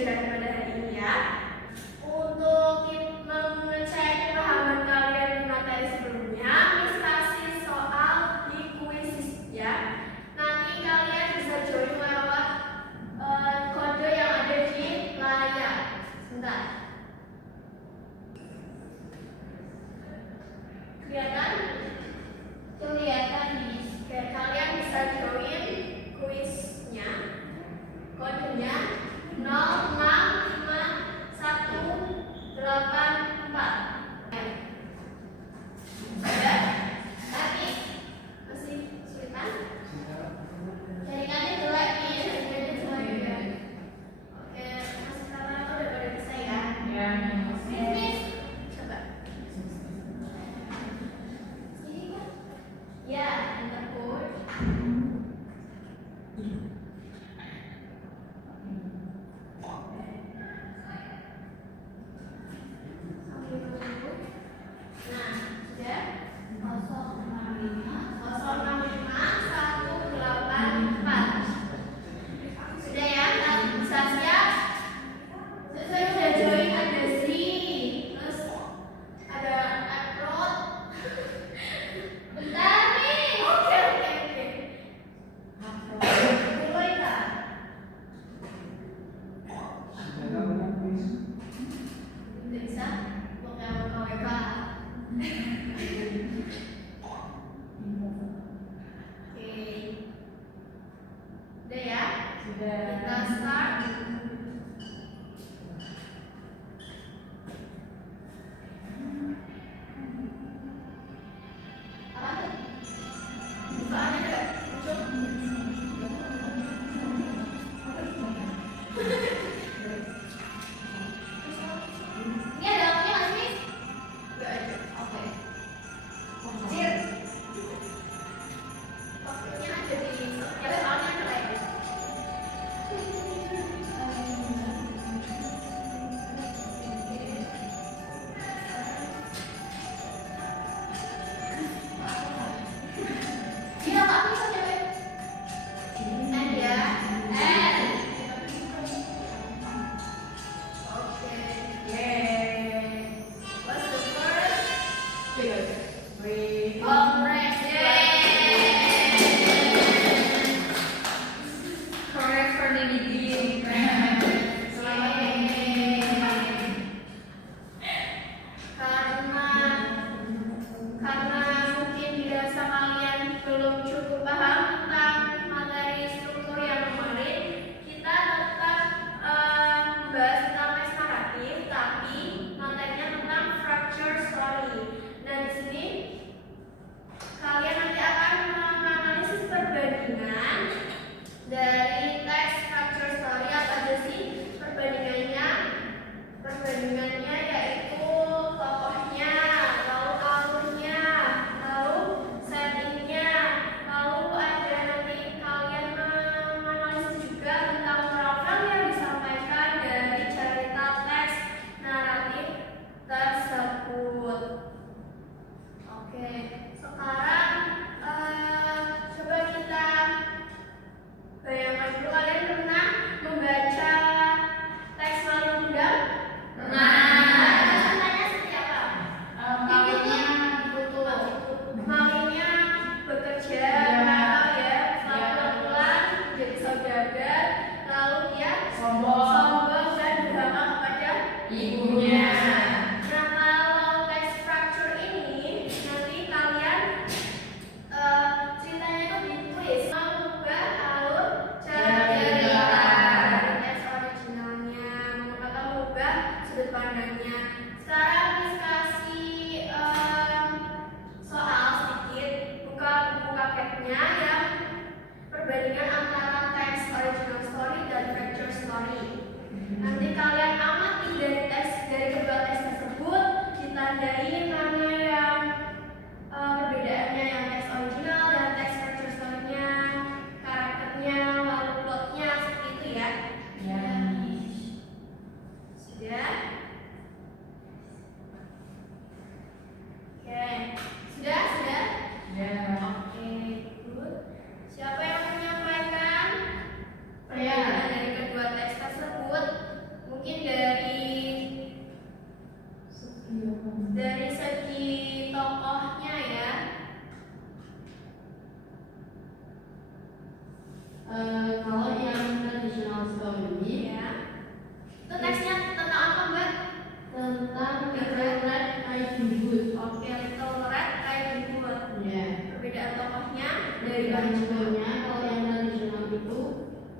pembelajaran pada hari ini ya. Untuk mengecek pemahaman kalian di materi sebelumnya, Miss kasih soal di kuis ya. Nanti kalian bisa join lewat kode yang ada di layar. Sebentar. Kelihatan? Kelihatan nih. Kalian bisa join kuisnya. Kodenya 0655184. Ada? Tapi masih sulitan? Jaringannya jelek nih, jaringannya jelek ya. Oke, masih rata-rata udah pada bisa ya? Ya. Miss, coba. Ini kan? Ya, enter code. Udah ya? Sudah. Kita start. Apa tuh? Bukaannya ada muncul. Ini ada apanya nggak sih? Nggak ada. Oke. Kecil. Waktunya ada di setiap soalnya ada lagi. Gila Pak, bisa cewek. N ya, N. Oke, yay. What's the first? Three. Orange, yay. Correct for the beginning. Karena mungkin dirasa kalian belum cukup paham tentang materi struktur yang kemarin, kita tetap membahas tentang teks naratif, tapi materinya tentang structure story. Dan di sini kalian nanti akan menganalisis perbandingan dari teks structure story. Apa aja sih perbandingannya? Perbandingannya yaitu tokohnya, lalu alurnya, lalu settingnya, lalu ada nanti kalian menganalisis juga tentang moral yang disampaikan dari cerita teks naratif tersebut. Oke, sekarang coba kita bayangkan dulu, kalian pernah membaca teks Malin Kundang? Ceritanya seperti apa? Malinnya dikutuk. Malinnya bekerja, merantau ya, selama pulang jadi saudagar, lalu dia sombong dan durhaka kepada ibunya. Nah, kalau teks structure ini nanti kalian ceritanya itu ditulis mengubah alur cerita dari teks originalnya, mengubah sudut pandangnya. Sekarang Miss kasih soal sedikit, buka capnya yang perbandingan antara teks original story dan fracture story. Nanti kalian amati dari kedua teks tersebut, ditandai mana yang perbedaannya, yang teks original dan teks fracture story-nya, karakternya, lalu plotnya, seperti itu ya. Ya. Sudah.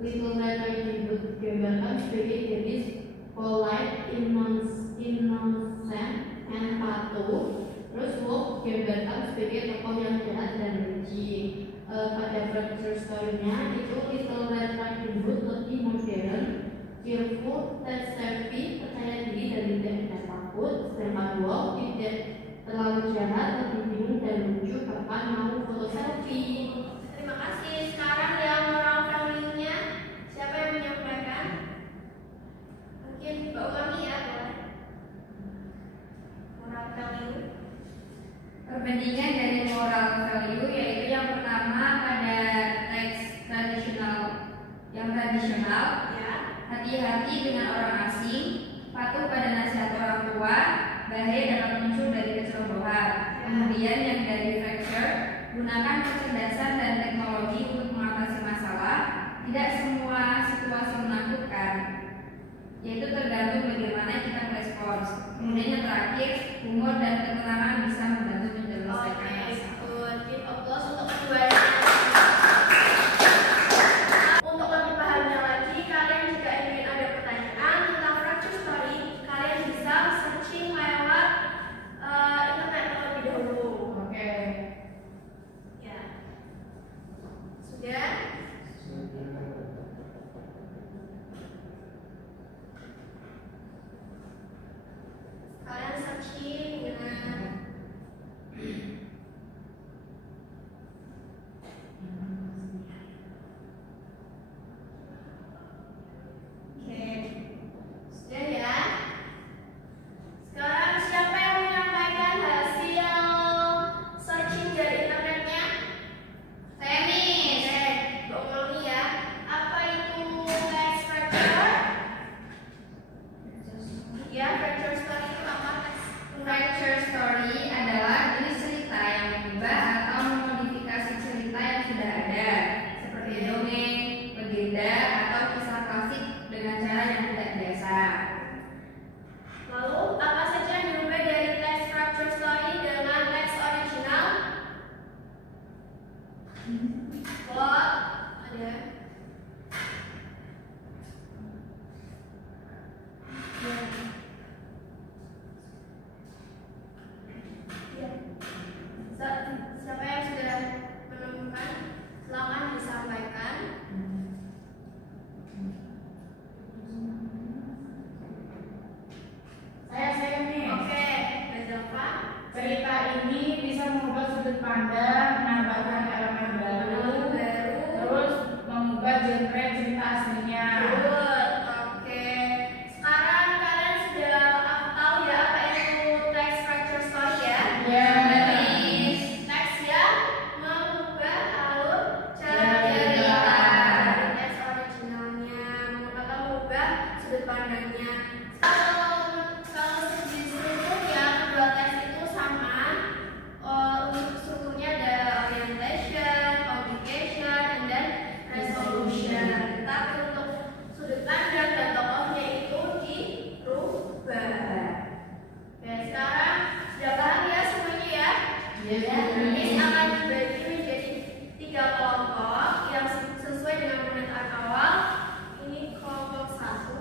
Little Red Riding Hood digambarkan sebagai gadis polite, innocent, and patuh. Terus Wolf digambarkan sebagai tokoh yang jahat dan benci. Pada Fracture story-nya itu Little Red Riding Hood lebih modern, cheerful, tech-savvy, percaya diri dan tidak takut. Sedangkan Wolf tidak terlalu jahat, lebih bingung dan lucu, kapan mau foto selfie. Terima kasih. Sekarang yang moral value-nya siapa yang menyampaikan? Mungkin Mbak Umami ya, boleh. Moral value. Perbandingan dari moral value yaitu yang pertama pada teks yang tradisional, Ya. hati-hati dengan orang asing, patuh pada nasihat orang tua, bahaya dapat muncul dari kecerobohan. Kemudian yang dari Fracture, gunakan kecerdasan dan teknologi untuk mengatasi masalah. Tidak semua situasi menakutkan, yaitu tergantung bagaimana kita merespons. Kemudian yang terakhir, humor dan ketenangan bisa membantu menyelesaikan Oke, masalah. good. Give applause untuk keduanya. Untuk lebih pahamnya lagi, kalian jika ingin ada pertanyaan tentang Fracture Story, kalian bisa searching lewat internet terlebih dahulu. Oke. Ya. Sudah? Kalian searching dengan Oke. Sudah ya? Sekarang siapa yang menyampaikan hasil searching dari internetnya? Saya nih, Oke, Mbak Umami ya. Apa itu text fracture? Ya, fracture story itu apa? Fracture story adalah jenis cerita yang mengubah atau memodifikasi cerita yang sudah ada, seperti dongeng, legenda, atau kisah klasik dengan cara yang tidak biasa. Lalu, apa saja yang diubah dari text fracture story dengan teks original? Plot, ada. Ya. Siapa yang sudah menemukan? Silakan disampaikan. Saya nih. Oke, Mbak Zalfa. Cerita ini bisa mengubah sudut pandang, menambahkan elemen baru, terus mengubah genre cerita aslinya. Good. Oke. Sekarang kalian sudah tahu ya apa itu text fracture story ya? Ya. Teks yang mengubah alur cerita. Teks originalnya mengubah sudut pandangnya. Kalau di struktur ya kedua teks itu sama. Untuk strukturnya ada orientation, communication, and then resolution. Tapi untuk sudut pandang dan tokohnya itu dirubah. Oke, sekarang sudah paham ya semuanya ya? Ya. Ini akan dibagi menjadi 3 kelompok yang sesuai dengan komentar awal. Ini kelompok 1,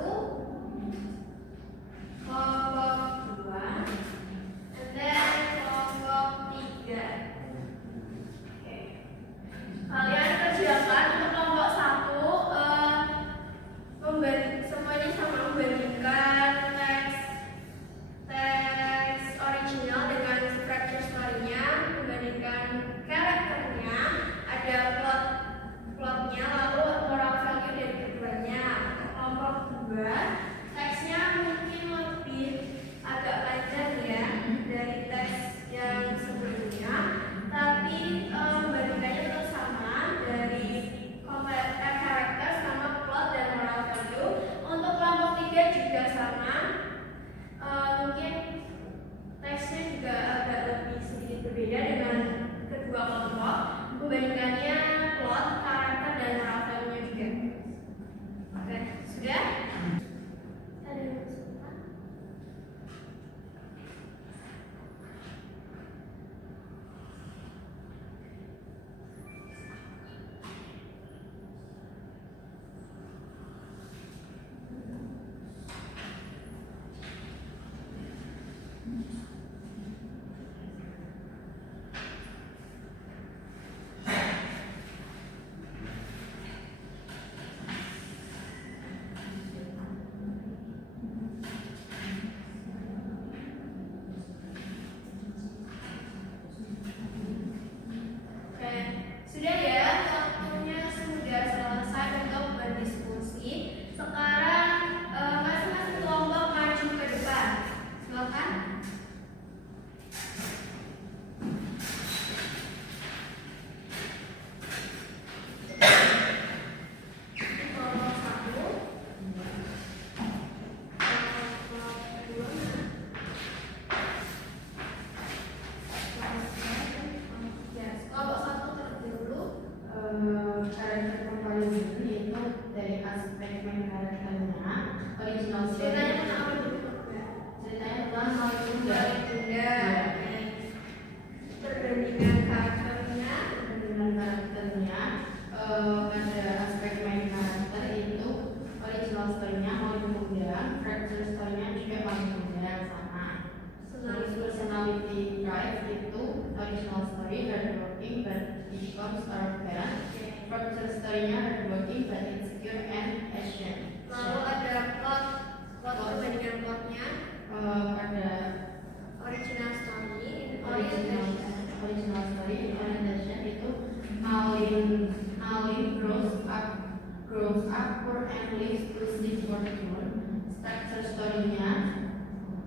and leaves to sleep for the moon. Structure story-nya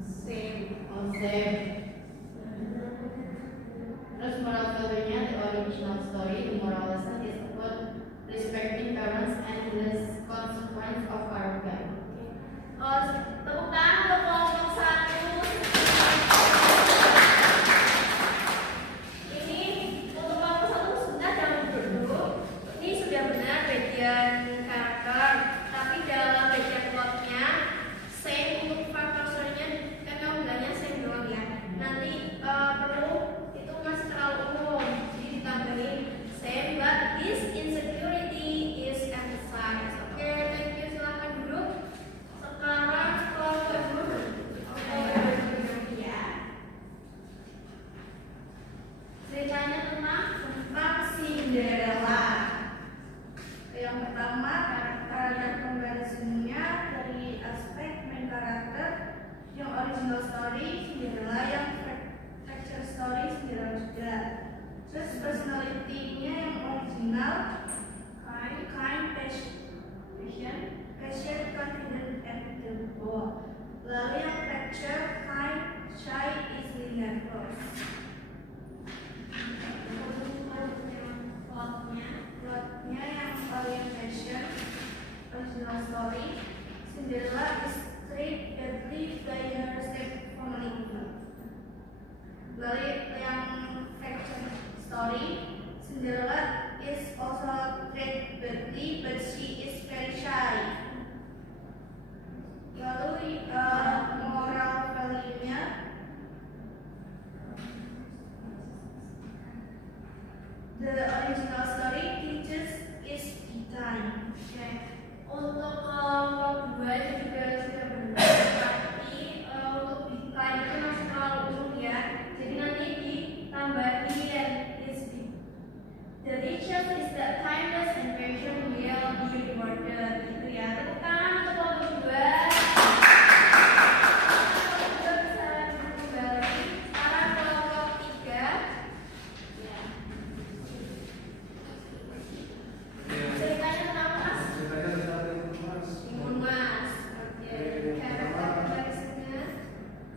same. Terus moral value-nya the original story, the moral lesson is about respecting parents and the consequence of arrogance. Tepuk tangan untuk kelompok 1. Ini untuk kelompok 1 sebentar jangan dulu. Ini sudah benar bagian karakter, tapi dalam bagian plotnya same untuk faktor story-nya kan kamu bilangnya same doang ya. Nanti perlu itu masih terlalu umum, jadi ditambahin same but this insecurity is emphasized. Oke, thank you, silakan duduk. Sekarang kelompok 2 ya. Ceritanya tentang Cinderella. Yang pertama, karakter pembahasannya dari aspek main karakter. Yang original story Cinderella, yang fracture story Cinderella juga. Terus personality-nya yang original kind, patient, confident, and bold. Lalu yang fracture kind, shy, easily nervous. Plotnya yang orientation original story Cinderella is tricked badly by her stepfamily. Lalu yang fracture story Cinderella is also tricked badly but she is very shy. Lalu moral value-nya the original story teaches is be kind. Untuk kelompok 2 itu juga sudah benar, tapi untuk be kind itu masih terlalu umum ya. Jadi nanti ditambahin is be. The riches is the kindness and passion will be rewarded. Gitu ya. Tepuk tangan untuk kelompok 2.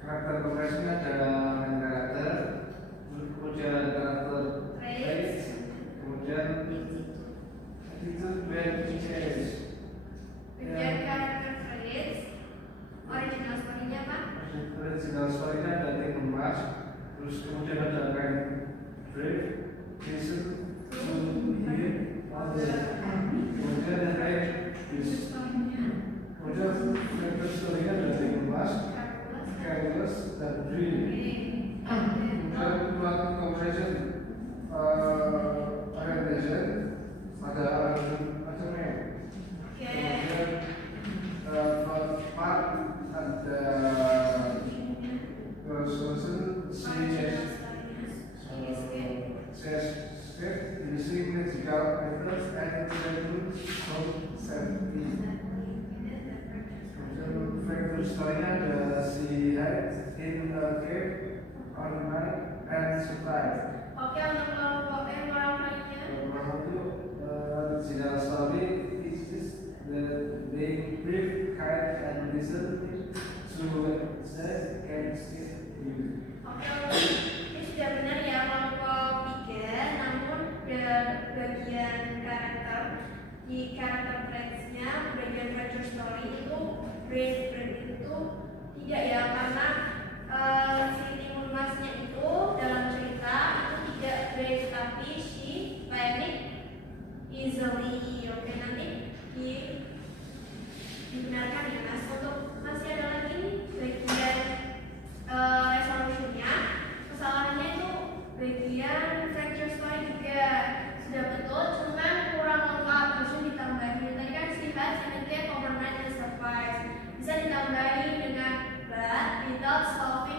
Karakter progresnya ada main karakter, kemudian karakter traits, kemudian attitude and change. Bagian karakter traits, original story-nya apa? Original story-nya ada Timun Mas, terus kemudian ada kind brave, listen to hear others, kemudian yang right is kemudian karakter story-nya ada Timun Mas, careless dan dreamy. Kemudian conversation orientation ada macamnya. Kemudian part ada solution using magical methods and childhood safety. Factor story-nya ada si hide in a cave on night and survive. Oke, untuk kelompok moral value-nya Original story is the being brave, kind, and listen to say can skip you. Oke, ini sudah benar ya kelompok 3. Namun bagian karakter di karakter traits-nya, bagian fracture story itu brave itu tidak ya, karena si Timun Masnya itu dalam cerita itu tidak brave tapi she panic easily. Oke, nanti dibenarkan ya Mas. Untuk masih ada lagi nih bagian resolutionnya, kesalahannya itu bagian fracture story juga sudah betul, cuma kurang lengkap, harusnya ditambahin. Tadi kan sifat communicate overnight and surprise bisa ditambahin dengan but without solving